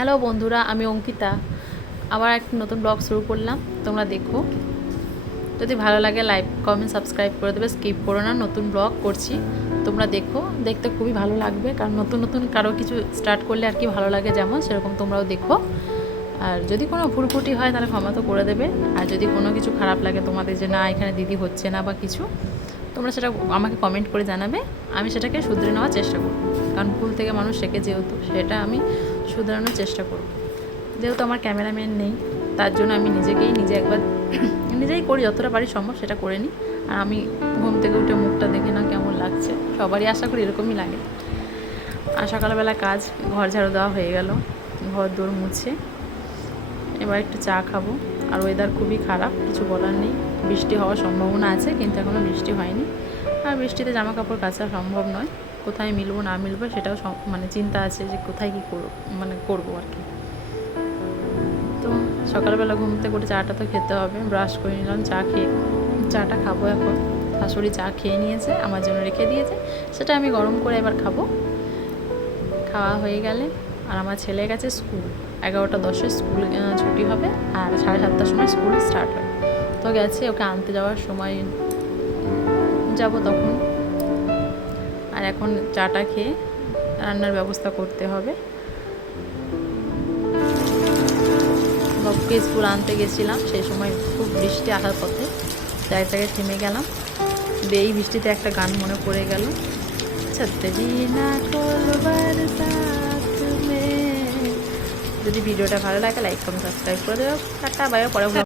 Hello বন্ধুরা, আমি অঙ্কিতা আবার একটা নতুন ব্লগ শুরু করলাম। তোমরা দেখো, যদি ভালো লাগে লাইক কমেন্ট সাবস্ক্রাইব করে দেবে, স্কিপ করো না। নতুন ব্লগ করছি, তোমরা দেখো, দেখতে খুবই ভালো লাগবে। কারণ নতুন নতুন কারো কিছু স্টার্ট করলে আর কি ভালো লাগে, যেমন সেরকম তোমরাও দেখো। আর যদি কোনো ভুলকুটি হয় তাহলে ক্ষমা তো করে দেবে। আর যদি কোনো কিছু খারাপ লাগে তোমাদের, যে না এখানে দিদি হচ্ছে না বা কিছু, তোমরা সেটা আমাকে কমেন্ট করে জানাবে। আমি সেটাকে শুধরে নেওয়ার চেষ্টা করব। কারণ ভুল থেকে মানুষ শেখে, যেহেতু সেটা আমি শুধরানোর চেষ্টা করব। যেহেতু আমার ক্যামেরাম্যান নেই, তার জন্য আমি নিজে একবার নিজেই করি, যতটা পারি সম্ভব সেটা করে নিই। আর আমি ঘুম থেকে উঠে মুখটা দেখে না কেমন লাগছে, সবারই আশা করি এরকমই লাগে। আর সকালবেলা কাজ, ঘর ঝাড়ু দেওয়া হয়ে গেল, ঘর দৌড় মুছে এবার একটু চা খাবো। আর ওয়েদার খুবই খারাপ, কিছু বলার নেই। বৃষ্টি হওয়ার সম্ভাবনা আছে, কিন্তু এখনও বৃষ্টি হয়নি। আর বৃষ্টিতে জামা কাপড় কাচা সম্ভব নয়, কোথায় মিলবো না মিলবো সেটাও মানে চিন্তা আছে, যে কোথায় কী করবো আর কি। তো সকালবেলা ঘুম থেকে উঠে চাটা তো খেতে হবে, ব্রাশ করে নিলাম, চাটা খাবো এখন। শাশুড়ি চা খেয়ে নিয়েছে, আমার জন্য রেখে দিয়েছে, সেটা আমি গরম করে এবার খাবো। খাওয়া হয়ে গেলে, আর আমার ছেলে গেছে স্কুল, 11:10 স্কুল ছুটি হবে, আর 7:30টার সময় স্কুল স্টার্ট হয়। তো গেছে, ওকে আনতে যাওয়ার সময় যাব তখন। আর এখন চাটা খেয়ে রান্নার ব্যবস্থা করতে হবে। বাবুকে স্কুল আনতে গেছিলাম, সেই সময় খুব বৃষ্টি আসার পথে এক জায়গায় থেমে গেলাম। এই বৃষ্টিতে একটা গান মনে পড়ে গেল, ছত্রিনা কোলবার সাথ মে। যদি ভিডিওটা ভালো লাগে লাইক কমেন্ট সাবস্ক্রাইব করে দেবো। টাটা, বাই, পরে